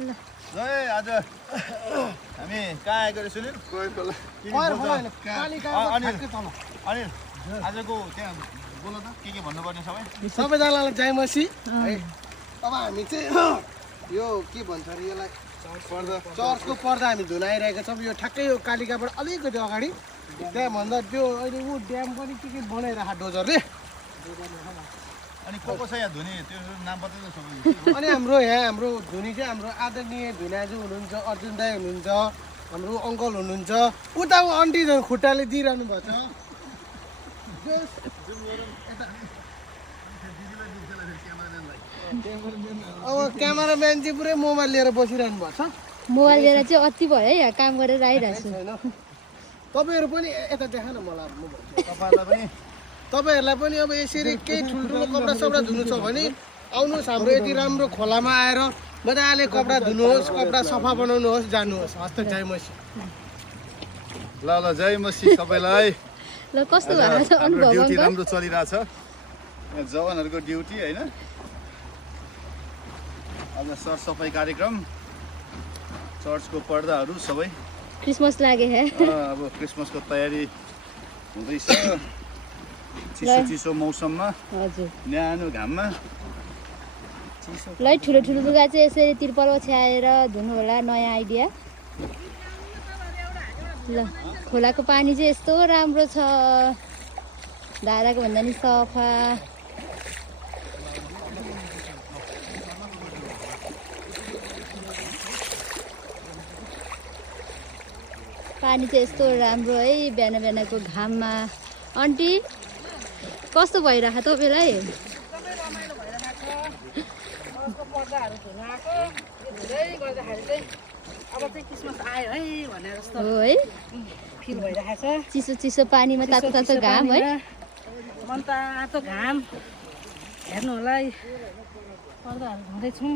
जय आज हामी कहाँ आएको रे सुनिल अनिल आजको त्यहाँ बोल त के भन्नुपर्ने सबैजनालाई जय मसी है। अब हामी चाहिँ यो के भन्छ अरे यसलाई चर्चको पर्दा हामी धुन आइरहेका छौँ। यो ठ्याक्कै यो कालिकाबाट अलिकति अगाडि त्यहाँभन्दा त्यो अहिले ऊ ड्याम पनि के बनाइरहेको डोजरले। अनि को छ यहाँ धुनी त्यो नाम बताइदिनु सबै। अनि हाम्रो धुनी चाहिँ हाम्रो आदरणीय धुनाजु हुनुहुन्छ, अर्जुन दाई हुनुहुन्छ, हाम्रो अङ्कल हुनुहुन्छ, उता आन्टी खुट्टाले दिइरहनु भएको छ। अब क्यामेराम्यान चाहिँ पुरै मोबाइल लिएर बसिरहनु भएको छ। मोबाइल लिएर चाहिँ अति भयो है यहाँ काम गरेर आइरहेको छु। तपाईँहरू पनि यता देखा न मलाई तपाईँलाई पनि तपाईँहरूलाई पनि अब यसरी केही ठुल्ठुलो कपडा सपडा धुनु छ भने आउनुहोस् हाम्रो यति राम्रो खोलामा आएर मजाले कपडा धुनुहोस्, कपडा सफा बनाउनुहोस्, जानुहोस्। हस्त जय मसी। ल जय मसी सबैलाई। ल कस्तो भएको छ अनुभव ड्युटी अङ्कल? राम्रो चलिरहेछ जवानहरूको ड्युटी होइन। अब सरसफाइ कार्यक्रम चर्चको पर्दाहरू सबै क्रिसमस लागे है। अब क्रिसमसको तयारी हुँदैछ चिसो चिसो मौसममा हजुर न्यानो घाममा। ल ठुलो ठुलो लुगा चाहिँ यसरी तिर्पल ओछ्याएर धुनु होला, नयाँ आइडिया। ल खोलाको पानी चाहिँ यस्तो राम्रो छ, धाराको भन्दा नि सफा। पानी चाहिँ यस्तो राम्रो है बिहान बिहानको घाममा। आन्टी कस्तो भइरहेको तपाईँलाई? पर्दाहरू धुन आएको यो धुँदै गर्दाखेरि चाहिँ अब चाहिँ क्रिसमस आयो है भनेर जस्तो हो है, फिल भइरहेको छ। चिसो चिसो पानीमा तातो तातो घाम है। मन तातो घाम हेर्नु होला है, पर्दाहरू धुँदैछौँ।